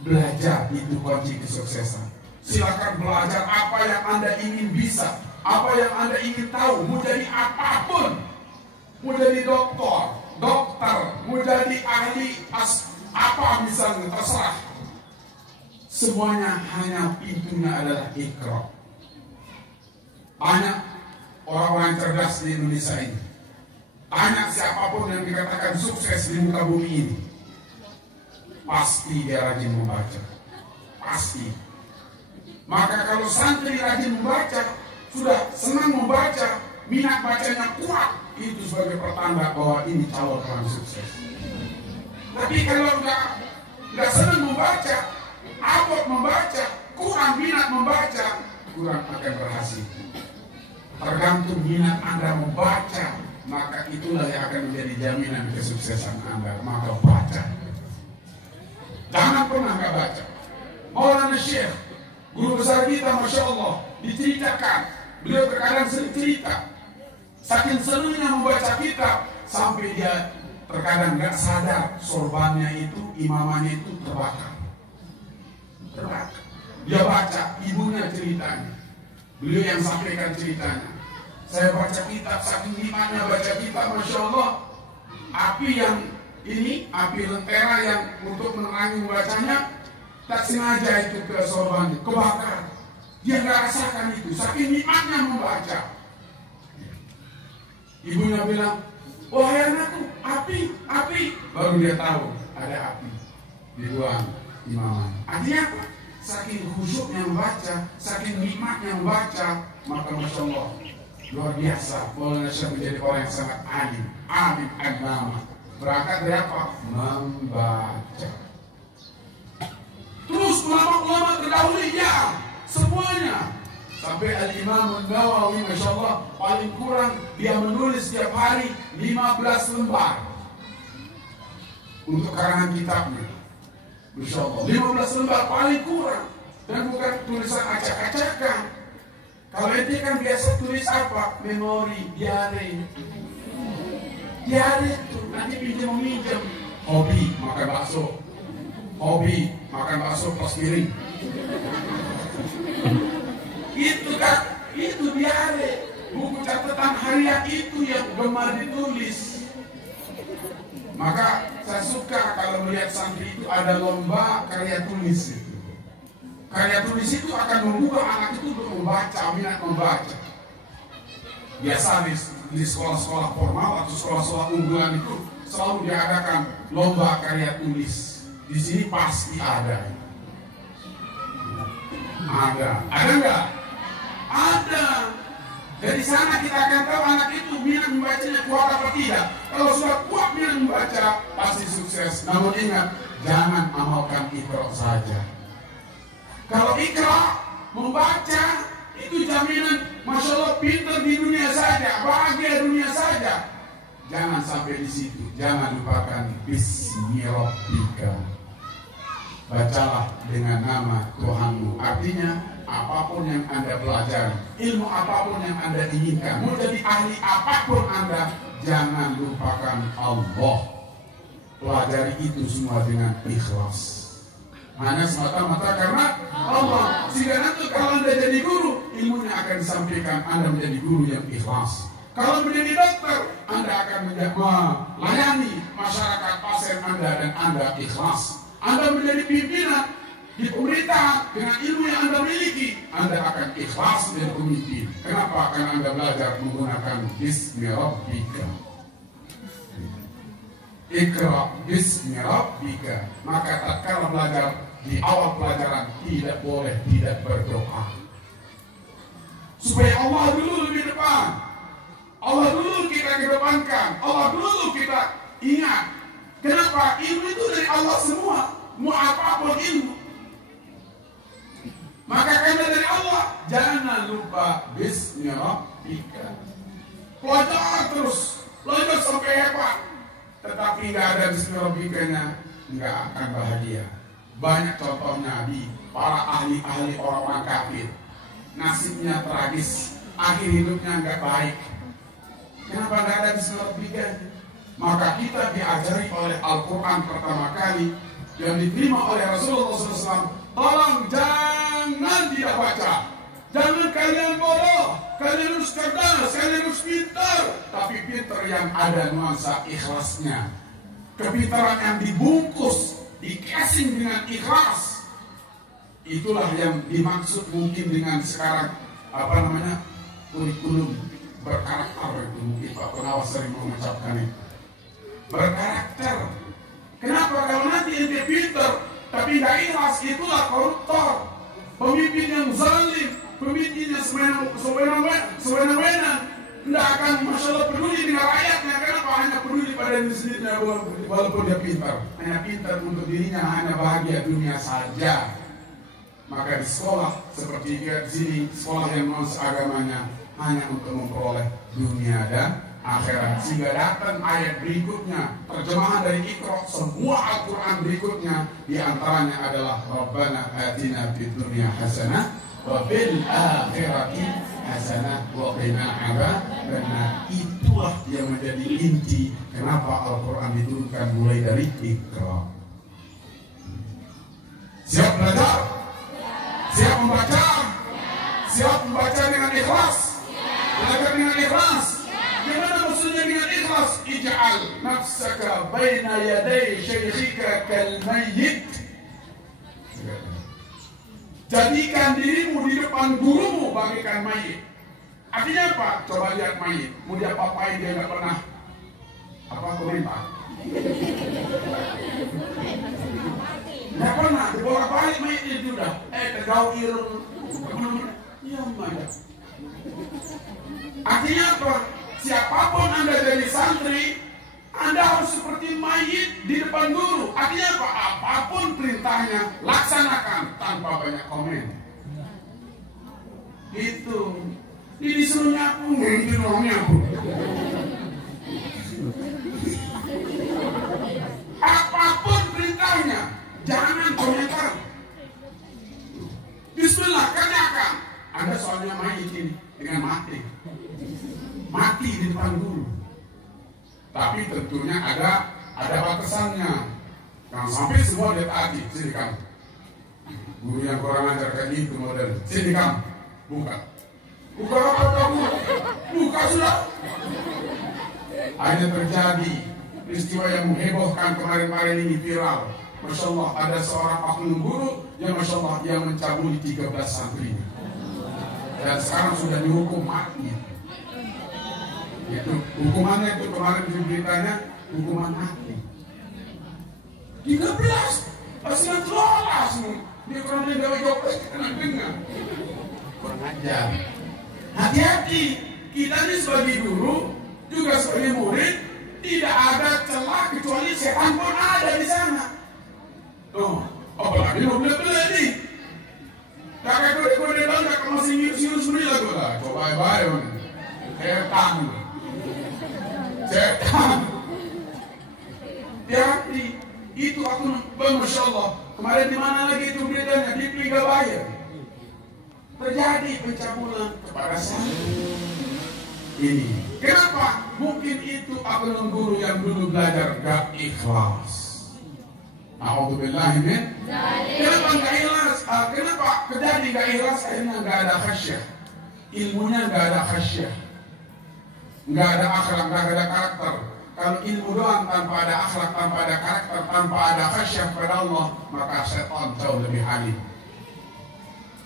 Belajar itu kunci kesuksesan. Silakan belajar apa yang Anda ingin bisa, apa yang Anda ingin tahu, mau jadi apapun. Mau jadi dokter, mau jadi ahli apa misalnya, terserah. Semuanya hanya pintunya adalah Iqra. Banyak orang-orang cerdas di Indonesia ini. Banyak siapapun yang dikatakan sukses di muka bumi ini, pasti dia rajin membaca. Pasti. Maka kalau santri rajin membaca, sudah senang membaca, minat bacanya kuat, itu sebagai pertanda bahwa ini calon orang sukses. Tapi kalau nggak senang membaca, abot membaca, kurang minat membaca, kurang akan berhasil. Tergantung minat Anda membaca, maka itulah yang akan menjadi jaminan kesuksesan Anda. Maka baca. Jangan pernah nggak baca. Maulana Syekh, guru besar kita, Masya Allah, diceritakan, beliau terkadang sering cerita, saking senangnya membaca kitab, sampai dia terkadang nggak sadar sorbannya itu, imamannya itu terbakar. Dia baca, ibunya ceritanya, beliau yang sampaikan ceritanya. Saya baca kitab, saking nikmatnya baca kitab, Masya Allah, api yang ini, api lentera yang untuk menerangi membacanya, tak sengaja itu ke sorbannya, kebakar. Dia nggak rasakan itu, saking nikmatnya membaca. Ibunya bilang, wahai anakku, api. Baru dia tahu ada api di ruang imaman. Artinya apa? Saking khusyuknya membaca, saking nikmatnya membaca, maka Masya Allah, Luar biasa, Maulana Syekh menjadi orang yang sangat alim agama. Berangkat dari apa? Membaca. Terus ulama-ulama terdahulu ya, semuanya. Sampai Al-Imam Nawawi, Masya Allah, paling kurang dia menulis setiap hari 15 lembar untuk karangan kitabnya. Masya Allah, 15 lembar paling kurang. Dan bukan tulisan acak-acakan. Kalau ente kan biasa tulis apa? Memori, diare. Diare itu nanti pinjam-minjam. Hobi makan bakso. Hobi makan bakso pas piring. Itu kan, itu diare. Buku catatan harian itu yang gemar ditulis. Maka saya suka kalau melihat santri itu ada lomba karya tulis itu. Karya tulis itu akan membuka anak itu untuk membaca, minat membaca. Biasa di sekolah-sekolah formal atau sekolah-sekolah unggulan itu selalu diadakan lomba karya tulis. Di sini pasti ada. Ada nggak? Ada. Dari sana kita akan tahu anak itu minat membacanya kuat apa tidak. Kalau sudah kuat minat membaca, pasti sukses. Namun ingat, jangan amalkan Iqra saja. Kalau Iqra membaca itu jaminan, Masya Allah, pintar di dunia saja, bahagia dunia saja. Jangan sampai di situ. Jangan lupakan Bismillahirrahmanirrahim. Bacalah dengan nama Tuhanmu. Artinya apapun yang Anda pelajari, ilmu apapun yang Anda inginkan, mau jadi ahli apapun Anda, jangan lupakan Allah. Pelajari itu semua dengan ikhlas. Hanya semata-mata karena Allah. Sehingga nanti kalau Anda jadi guru, ilmunya akan disampaikan. Anda menjadi guru yang ikhlas. Kalau menjadi dokter, Anda akan melayani masyarakat pasien Anda dan Anda ikhlas. Anda menjadi pimpinan di pemerintah dengan ilmu yang Anda miliki, Anda akan ikhlas menjadi pemimpin. Kenapa? Karena Anda belajar menggunakan Bismillahirrahmanirrahim. Iqra bismi rabbika. Maka tatkala belajar di awal pelajaran tidak boleh tidak berdoa. Supaya Allah dulu lebih depan. Allah dulu kita kedepankan. Allah dulu kita ingat. Kenapa? Ilmu itu dari Allah semua. Mau apapun ilmu. Maka karena dari Allah, jangan lupa bismi rabbika. Belajar terus. Belajar sampai hebat. Tetapi nggak ada bismillahirrahmanirrahim, nggak akan bahagia. Banyak contohnya di para ahli-ahli orang-orang kafir. Nasibnya tragis, akhir hidupnya nggak baik. Kenapa nggak ada bismillahirrahmanirrahim? Maka kita diajari oleh Al-Quran pertama kali yang diterima oleh Rasulullah SAW. Tolong jangan tidak baca. Jangan kalian bodoh, kalian harus cerdas, kalian harus pintar. Tapi pintar yang ada nuansa ikhlasnya. Kepintaran yang dibungkus, di-casing dengan ikhlas. Itulah yang dimaksud mungkin dengan sekarang, kurikulum berkarakter itu. Mungkin Pak Pengawas sering mengucapkan itu. Berkarakter. Kenapa? Kalau nanti ente pintar, tapi tidak ikhlas, itulah koruptor. Pemimpin yang zalim. Pemimpinnya sewenang-wenang, tidak akan Masya Allah peduli dengan rakyatnya. Kenapa? Hanya peduli pada diri sendirinya walaupun dia pintar. Hanya pintar untuk dirinya, hanya bahagia dunia saja. Maka di sekolah seperti di sini, sekolah yang non agamanya hanya untuk memperoleh dunia dan akhirat. Sehingga datang ayat berikutnya, terjemahan dari Iqra, semua Al-Quran berikutnya, diantaranya adalah Rabbana atina fid dunya hasanah wa fil akhirati hasanah wa qina adzabannar. Itulah yang menjadi inti kenapa Al-Quran diturunkan mulai dari Iqra. Siap belajar? Siap membaca? Siap membaca dengan ikhlas? Belajar dengan ikhlas? Gimana maksudnya dengan ikhlas? Ij'al nafsaka baina yaday syaikhika kal mayyit. Jadikan dirimu di depan gurumu bagaikan mayit. Artinya apa? Coba lihat mayit. Mau diapa-apain dia nggak pernah perintah. Nggak pernah. Dibawa balik mayitnya sudah. Tegau irung. Iya mayat. Artinya apa? Siapapun Anda jadi santri, Anda harus seperti mayit di depan guru. Artinya apa? Apapun perintahnya, laksanakan tanpa banyak komen. Itu. Ini disuruh nyapu, mungkin orang nyapu. Apapun perintahnya, jangan komentar. Bismillah, kerjakan. Anda soalnya mayit ini dengan mati. Mati di depan guru. Tapi tentunya ada batasannya. Jangan sampai semua lihat hati. Sini kamu. Guru yang kurang ajar kayak gitu model. Sini kamu. Buka. Buka apa kamu? Buka sudah. Akhirnya terjadi peristiwa yang menghebohkan kemarin-kemarin ini viral. Masya Allah, ada seorang oknum guru yang Masya Allah yang mencabuli 13 santrinya. Dan sekarang sudah dihukum mati. Itu hukumannya itu kemarin di beritanya hukuman mati. 13 pasti kelas dia kurang jawab kena dengar kurang ajar. Hati-hati, kita ini sebagai guru juga sebagai murid tidak ada celah kecuali setan pun ada di sana. Tuh, apalagi mau beli-beli nih. Kakak kode-kode dong, kakak masih nyus-nyus beli lagu lah. Coba aja setan. Setan. Hati-hati. Itu aku, Masya Allah. Kemarin di mana lagi itu beritanya? Di Pligabaya. Terjadi pencabulan kepada santri. Ini. Kenapa? Mungkin itu oknum guru yang dulu belajar gak ikhlas. A'udzubillahi min. Kenapa gak ikhlas? Kenapa terjadi gak ikhlas? Akhirnya gak ada khasyah. Ilmunya gak ada khasyah. Nggak ada akhlak, nggak ada karakter. Kalau ilmu doang tanpa ada akhlak, tanpa ada karakter, tanpa ada khasyah kepada Allah, maka setan jauh lebih alim.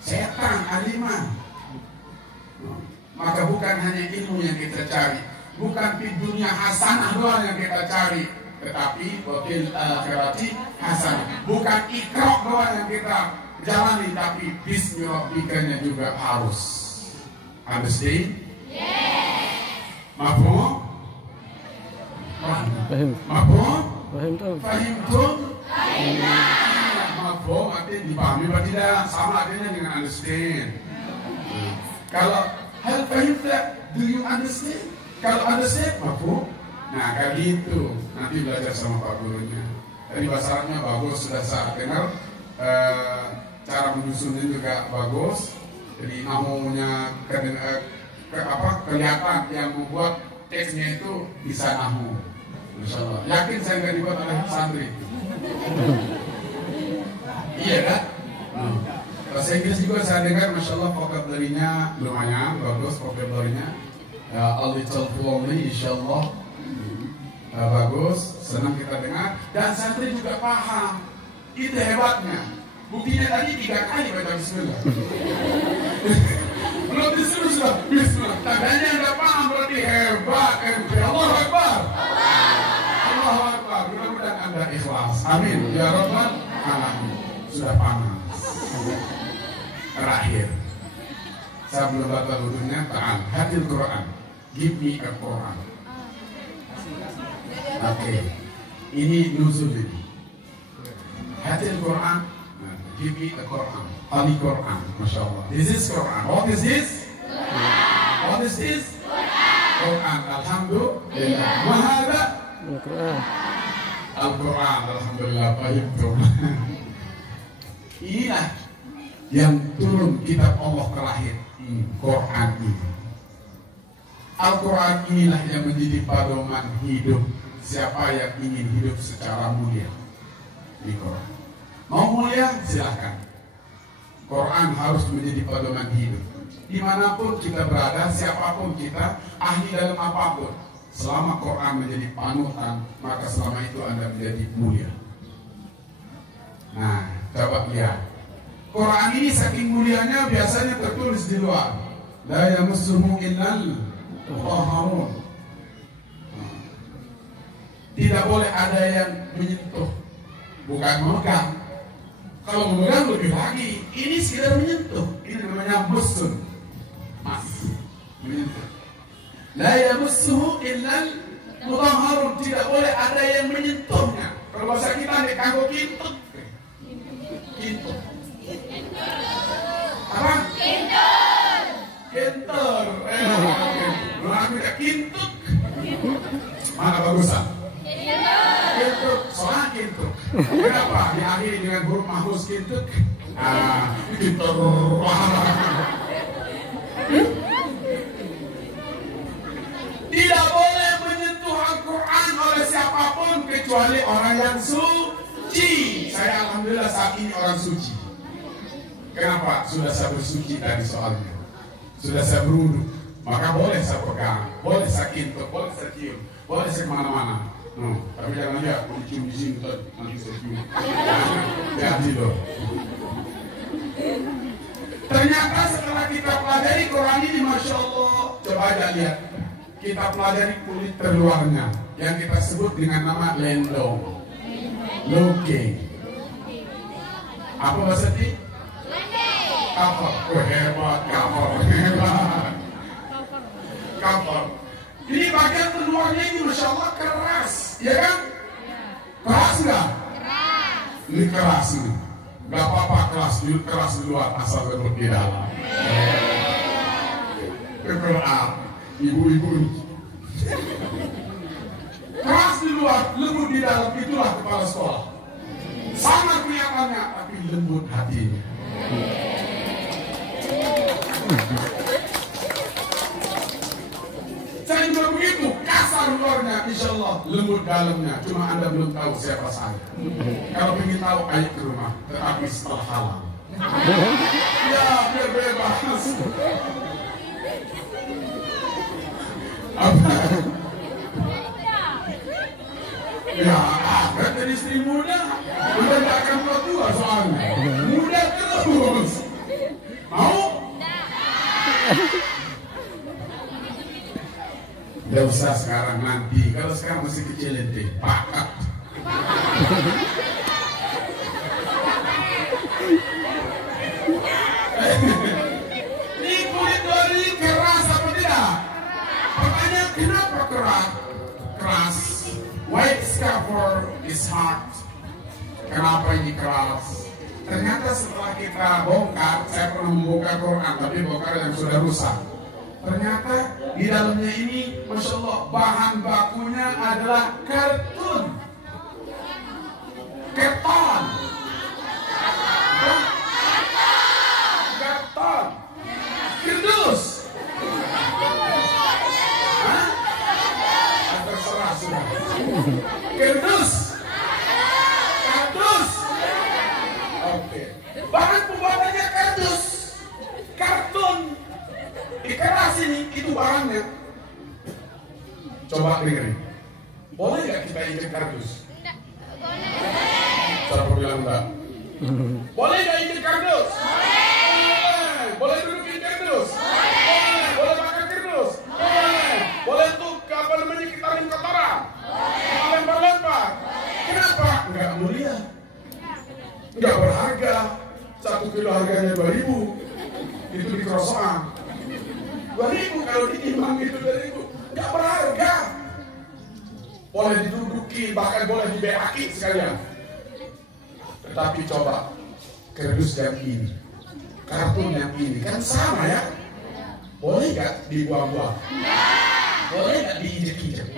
Setan alimah. Maka bukan hanya ilmu yang kita cari, bukan di dunia hasanah doang yang kita cari, tetapi wakil akhirati hasanah. Bukan ikrok doang yang kita jalani, tapi bismillahirrahmanirrahim juga harus. Understand? Mafhum? Mafhum? Fahimtum? Mafhum artinya dipahami atau tidak? Sama artinya dengan understand. Kalau hal fahimta, do you understand? Kalau understand, mafhum? Nah kayak gitu. Nanti belajar sama Pak gurunya. Tadi bahasa Arabnya bagus, sudah saya dengar. Cara menyusunnya juga bagus. Jadi nahunya kelihatan yang membuat teksnya itu bisa nahu. Masya Allah. Yakin saya nggak dibuat oleh santri. Iya kan? Bahasa Inggris juga saya dengar, Masya Allah vocabulary-nya lumayan bagus vocabulary-nya. A little lonely, Insya Allah bagus, senang kita dengar. Dan santri juga paham. Itu hebatnya. Buktinya tadi 3 kali baca Bismillah. Belum disuruh sudah Bismillah. Tandanya Anda paham berarti hebat. Allah Akbar. Allah Akbar. Mudah-mudahan Anda ikhlas. Amin. Ya Rabbal Alamin. Sudah panas. Terakhir, saya belum baca wudhunya. Ta'al hadil Quran. Give me a Quran. Oke. Ini nuzul ini. Hadil Quran. Give me a Quran. Holy Quran. Masya Allah. This is Quran. What is this? Quran. What is this? Quran. Quran. Alhamdulillah. Wahada? Al-Quran. Al-Quran. Alhamdulillah. Fahimtum. Inilah yang turun kitab Allah terakhir. Quran ini. Al-Quran inilah yang menjadi pedoman hidup siapa yang ingin hidup secara mulia. Di Quran. Mau mulia? Silahkan. Quran harus menjadi pedoman hidup. Dimanapun kita berada, siapapun kita, ahli dalam apapun, selama Quran menjadi panutan, maka selama itu Anda menjadi mulia. Nah, coba lihat. Quran ini saking mulianya biasanya tertulis di luar. La yamassuhu illal mutahharun. Tidak boleh ada yang menyentuh, bukan memegang. Kalau memegang lebih lagi, ini sekedar menyentuh. Ini namanya musun. Mas. menyentuh. La yamassuhu illal mutahharun, tidak boleh ada yang menyentuhnya. Kalau bahasa kita nih kanggo kintut. Kintut. Apa? Kintut. Kintut. Aku tidak kintut. Mana bagusan? Kintut. Soalnya kintut. Kenapa? Diakhiri dengan huruf mahfuz kintut. Kintut. Tidak boleh menyentuh Al-Quran oleh siapapun kecuali orang yang suci. Saya alhamdulillah saat ini orang suci. Kenapa? Sudah saya bersuci tadi soalnya. Sudah saya berwudu. Maka boleh saya pegang, boleh saya kintut, boleh saya cium, boleh saya kemana-mana. Tapi jangan lihat, kalau cium di sini nanti saya cium. Hati loh. Ternyata setelah kita pelajari Quran ini, Masya Allah, coba aja lihat. Kita pelajari kulit terluarnya yang kita sebut dengan nama lendong, loke. Apa bahasa ini? Kapal. Hebat, kapal. Hebat. Kapal. Ini bagian terluarnya ini, Masya Allah, keras, ya kan? Keras nggak? Keras. Ini keras nih. Gak apa-apa keras di luar asal lembut di dalam. Keras. Ibu-ibu ini keras di luar, lembut di dalam, itulah kepala sekolah. Sama kelihatannya, tapi lembut hatinya. Saya juga begitu, kasar luarnya, insya Allah lembut dalamnya. Cuma Anda belum tahu siapa saya. Kalau ingin tahu, ayo ke rumah, tetapi setelah halal. Ya, biar bebas. Apa? Ya, kan jadi istri muda, udah gak akan tua soalnya, muda terus. Mau? Gak usah sekarang, nanti. Kalau sekarang masih kecil ente, pakat. Ini kulit dori keras apa tidak? Pertanyaan kenapa keras? Why discover is hard? Kenapa ini keras? Ternyata setelah kita bongkar, saya pernah membongkar Quran, tapi bongkar yang sudah rusak. Ternyata di dalamnya ini, Masya Allah, bahan bakunya adalah karton. Karton. Karton. Kerdus. Terserah sudah. Kerdus. Kardus. Oke. Bahan pembuatannya kardus. Karton. Keras ini, itu bahannya. Coba dengerin. Boleh nggak kita injek kardus? Enggak. Siapa bilang enggak? Boleh nggak injek kardus? Boleh. Boleh dudukin kardus? Boleh. Boleh makan kardus? Boleh. Boleh tuh apa namanya kita rim kotoran? Boleh. Lempar-lempar? Kenapa? Enggak mulia. Enggak berharga. 1 kilo harganya 2.000. Itu di kerosokan. 2.000 kalau ditimbang itu 2.000, nggak berharga. Boleh diduduki, bahkan boleh diberaki sekalian. Tetapi coba kardus yang ini, kartun yang ini kan sama ya. Boleh nggak dibuang-buang? Boleh nggak diinjek-injek?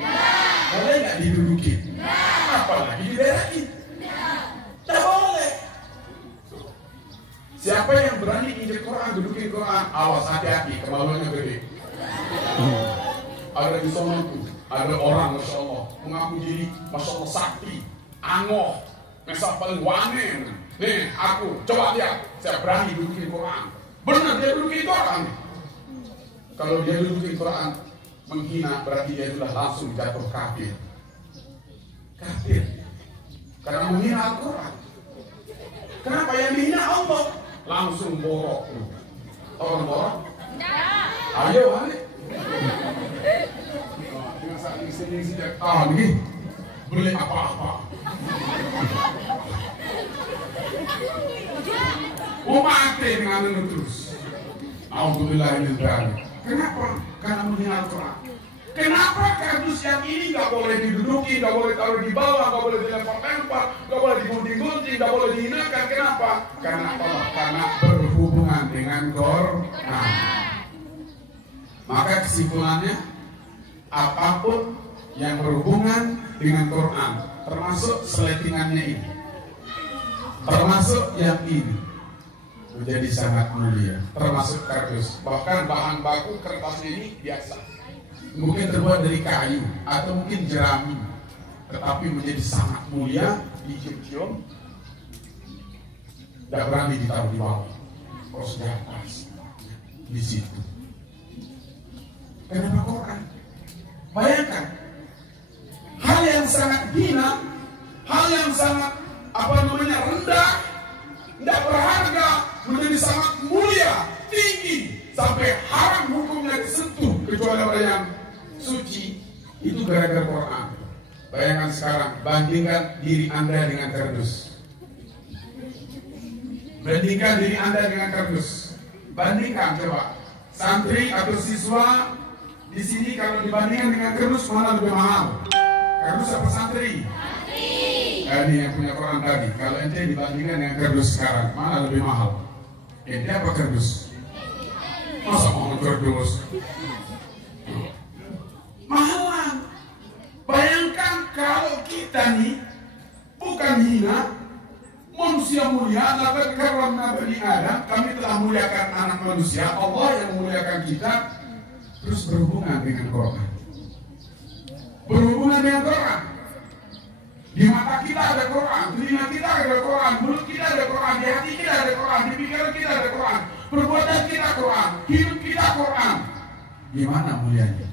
Boleh nggak diduduki? Apalagi diberaki? Tidak boleh. Siapa yang berani injek Quran, dudukin Quran, awas hati-hati, kemaluannya gede. Ada di sana itu, ada orang, Masya Allah, mengaku diri, Masya Allah, sakti, angoh, masa paling wanen. Nih, aku, coba lihat, saya berani dudukin Quran. Benar, dia dudukin Quran. Kalau dia dudukin Quran, menghina, berarti dia sudah langsung jatuh kafir. Kafir. Karena menghina Al-Quran. Kenapa yang dihina Allah? Langsung borok. Orang borok? Ayo, ayo. Dengan saat ini sejak tahun ini beli apa-apa. Mau mati dengan itu terus. Alhamdulillah ini berani. Kenapa? karena menghina Al-Quran. Kenapa kardus yang ini nggak boleh diduduki, nggak boleh taruh di bawah, nggak boleh dilempar-lempar, nggak boleh digunting-gunting, nggak boleh dihinakan? Kenapa? Karena apa? Karena berhubungan dengan Quran. Maka kesimpulannya, apapun yang berhubungan dengan Quran, termasuk seletingannya ini, termasuk yang ini, menjadi sangat mulia. Termasuk kardus. Bahkan bahan baku kertas ini biasa, mungkin terbuat dari kayu atau mungkin jerami, tetapi menjadi sangat mulia, dicium-cium, tidak berani ditaruh di bawah, harus di atas, di situ. Kenapa Quran? Bayangkan, hal yang sangat hina, hal yang sangat rendah, tidak berharga, menjadi sangat mulia, tinggi, sampai haram hukumnya disentuh kecuali orang yang suci. Itu gara-gara Quran. Bayangkan sekarang, bandingkan diri Anda dengan kardus. Bandingkan diri Anda dengan kardus. Bandingkan coba, santri atau siswa di sini kalau dibandingkan dengan kardus, mana lebih mahal? Kardus apa santri? Ini yang punya Quran tadi. Kalau ente dibandingkan dengan kardus sekarang, mana lebih mahal? Ente apa kardus? Masa mau kardus? Mahalan. Bayangkan kalau kita nih bukan hina, manusia mulia, laqad karramna bani Adam, kami telah muliakan anak manusia, Allah yang memuliakan kita, terus berhubungan dengan Quran. Berhubungan dengan Quran. Di mata kita ada Quran, di telinga kita ada Quran, mulut kita ada Quran, di hati kita ada Quran, di pikiran kita ada Quran, perbuatan kita Quran, hidup kita Quran. Gimana mulianya?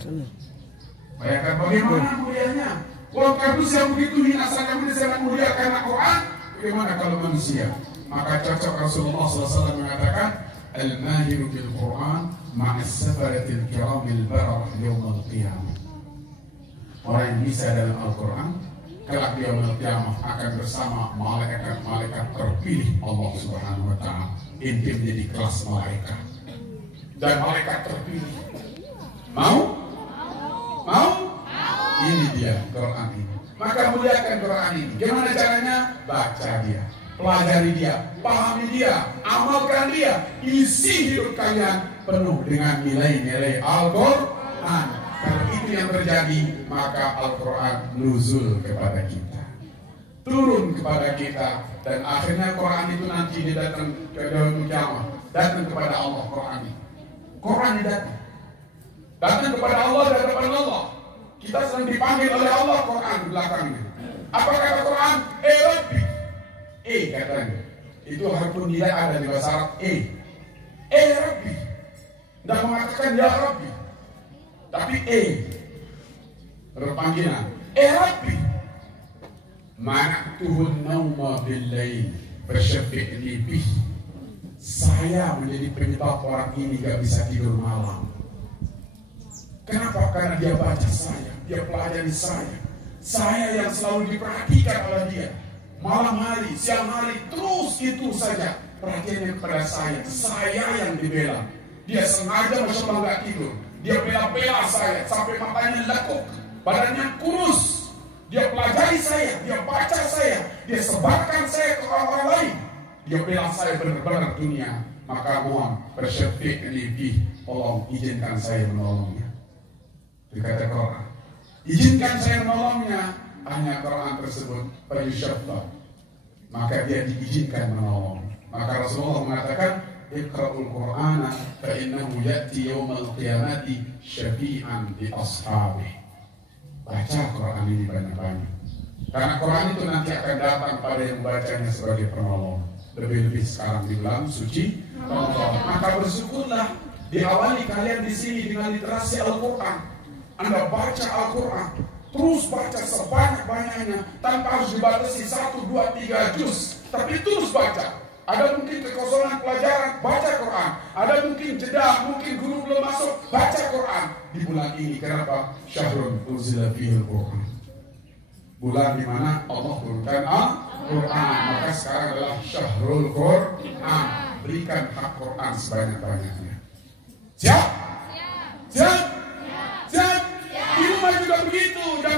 Bayangkan bagaimana mulianya. Wong kardus yang begitu hina saja sangat mulia karena Quran. Bagaimana kalau manusia? Maka cocok Rasulullah SAW mengatakan, al-mahiru bil Quran ma'as safaratil kiramil bararah yawmal qiyamah. Orang yang bisa dalam Al-Quran, kelak di yaumul qiyamah akan bersama malaikat-malaikat terpilih Allah Subhanahu wa taala. Inti menjadi kelas malaikat. Dan malaikat terpilih. Mau? Ini dia Quran ini. Maka muliakan Quran ini. Gimana caranya? Baca dia, pelajari dia, pahami dia, amalkan dia. Isi hidup kalian penuh dengan nilai-nilai Al-Quran. Kalau itu yang terjadi, maka Al-Quran nuzul kepada kita, turun kepada kita, dan akhirnya Quran itu nanti datang ke dalam kiamat, datang kepada Allah. Quran datang kepada Allah dan kepada Allah. Kita sedang dipanggil oleh Allah. Quran belakangnya. Apa kata Quran? Rabbi. Katanya. Itu harfun nida ada di bahasa Arab. Rabbi. Tidak mengatakan ya Rabbi, tapi berpanggilan. Rabbi. Mana'tuhun nauma bil-lail bersyafi'li bih. Saya menjadi penyebab orang ini gak bisa tidur malam. Kenapa? Karena dia baca saya, dia pelajari saya. Saya yang selalu diperhatikan oleh dia. Malam hari, siang hari, terus itu saja perhatiannya kepada saya. Saya yang dibela. Dia sengaja masuk nggak tidur. Dia bela-bela saya sampai matanya lekuk, badannya kurus. Dia pelajari saya, dia baca saya, dia sebarkan saya ke orang lain. Dia bela saya benar-benar dunia. Maka mohon bersyafiq li, tolong izinkan saya menolongnya. Dikata Quran, izinkan saya menolongnya. Hanya Quran tersebut penyusyafah, maka dia diizinkan menolong. Maka Rasulullah mengatakan, Iqra'ul Qur'ana fa innahu ya'ti yawmal qiyamati syafi'an li ashabih. Baca Quran ini banyak-banyak, karena Quran itu nanti akan datang pada yang membacanya sebagai penolong. Lebih-lebih sekarang di bulan suci Ramadan. Maka bersyukurlah diawali kalian di sini dengan literasi Al-Quran. Anda baca Al-Quran, terus baca sebanyak-banyaknya, tanpa harus dibatasi 1, 2, 3 juz, tapi terus baca. Ada mungkin kekosongan pelajaran, baca Quran. Ada mungkin jeda, mungkin guru belum masuk, baca Quran. Di bulan ini, kenapa? Syahrun unzila fihil Quran. Bulan di mana Allah turunkan Al-Quran. Maka sekarang adalah Syahrul Quran. Berikan hak Quran sebanyak-banyaknya. Siap? Siap?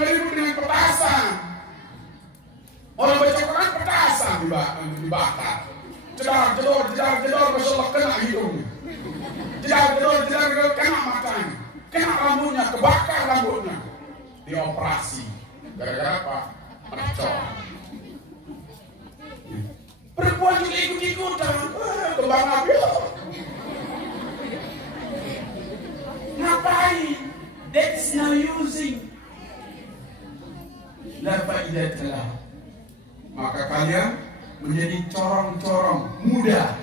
ribut dengan petasan. Orang baca Quran petasan dibakar. Jedar, Masya Allah, kena hidungnya. Jedar, kena matanya. Kena rambutnya, kebakar rambutnya. Dioperasi. Gara-gara apa? Mercon. Perempuan juga ikut-ikutan. Kembang api. Ngapain? That's now using. La faidatalah. Maka kalian menjadi corong-corong muda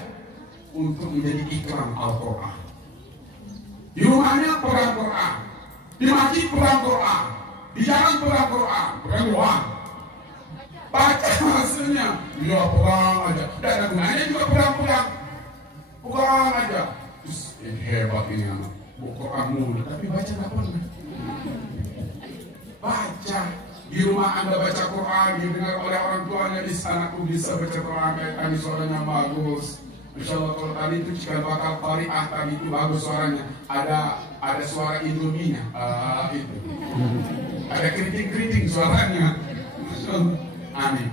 untuk menjadi iklan Al-Quran. Di rumahnya pegang Quran, di masjid pegang Quran, di jalan pegang Quran, pegang doang. Baca maksudnya, ya pegang aja. Dan ada gunanya juga pegang aja. Terus hebat ini anak, buku Quran mulu, tapi baca nggak pernah. Baca. Di rumah Anda baca Quran, didengar oleh orang tuanya, di sana aku bisa baca Quran kayak tadi suaranya bagus. Insya Allah kalau tadi itu jika bakal qari'ah tadi itu bagus suaranya. Ada suara Indominya, itu. Ada keriting-keriting suaranya. Amin.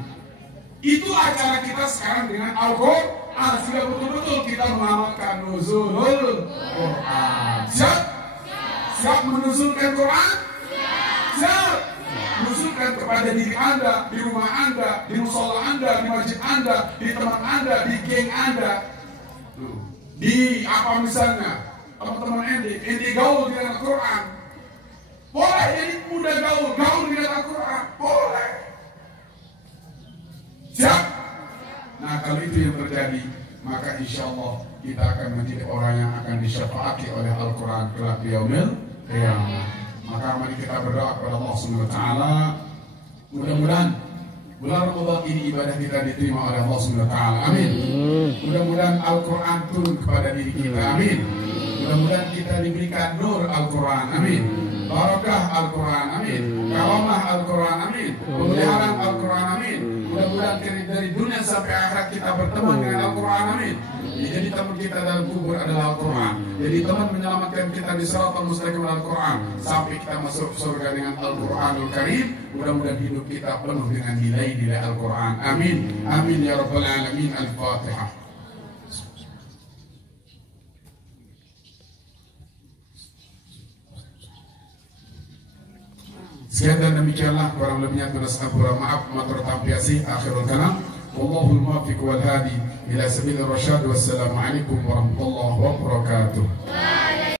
Itu acara kita sekarang dengan Al-Quran. Sehingga betul-betul kita mengamalkan nuzulul Quran. Siap? Siap menuzulkan Quran? Siap? Menuzulkan kepada diri Anda, di rumah Anda, di musola Anda, di masjid Anda, di teman Anda, di geng Anda. Di apa misalnya, teman-teman ente gaul dengan Al-Quran. Boleh jadi muda gaul dengan Al-Quran. Boleh. Siap? Nah kalau itu yang terjadi, maka insya Allah kita akan menjadi orang yang akan disyafaati oleh Al-Quran kelak di yaumil qiyamah. Maka mari kita berdoa kepada Allah Subhanahu wa taala. Mudah-mudahan bulan Ramadan ini ibadah kita diterima oleh Allah Subhanahu wa taala. Amin. Mudah-mudahan Al-Quran turun kepada diri kita. Amin. Mudah-mudahan kita diberikan nur Al-Quran. Amin. Barakah Al-Quran. Amin. Karamah Al-Quran. Amin. Pemeliharaan Al-Quran. Amin. Mudah-mudahan dari dunia sampai akhirat kita berteman dengan Al-Quran. Amin. Jadi teman kita dalam kubur adalah Al-Quran. Jadi teman menyelamatkan kita di siratal mustaqim Al-Quran. Sampai kita masuk surga dengan Al-Quranul Karim. Mudah-mudahan hidup kita penuh dengan nilai-nilai Al-Quran. Amin. Amin ya Rabbal Alamin. Al-Fatihah. Sekian dan demikianlah kurang lebihnya tulis ampura maaf matur tampiasi akhirul kalam. Wallahul muwaffiq wal hadi ila sabilir rasyad. Wassalamualaikum warahmatullahi wabarakatuh.